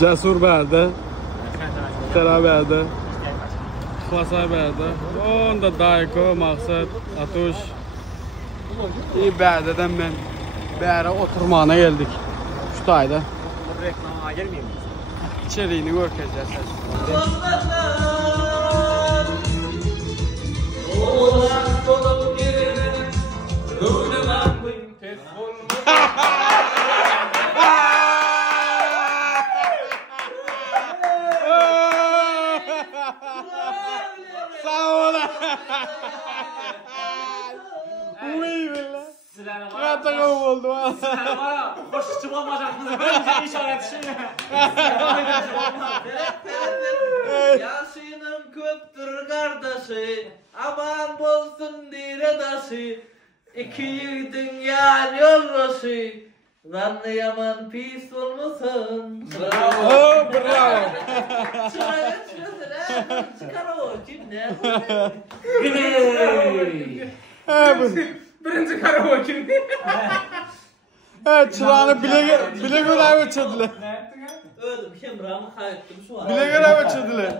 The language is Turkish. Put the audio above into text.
Cesur bərdə. Tera bərdə. Xlasay bərdə. Onda Dayko, Maqsad, Atuş. İyi bərdədən mən bərə oturmağına geldik. Şu tayda. Reklama gelmeyeyim mi? İçeriğini görkəcəz. Sağ ol. Uy billah. Katağa oldu. Sizler var ya, hoşçu olmayacaksınız. Böylece işaret şimdi. Yaşının köptür kardeşi, aman bolsun dire daşı. İki yiğidin yar yolbaşı, zanlı yaman pis olmasın. Bravo. Oh, bravo. Şuraya çıkıyorsun ha, çıkar o cimne. Birinci karaoke. Evet, çırağını bile göre açadılar. Öldüm, Şemra'mı kaybettim şu an. Bile göre açadılar.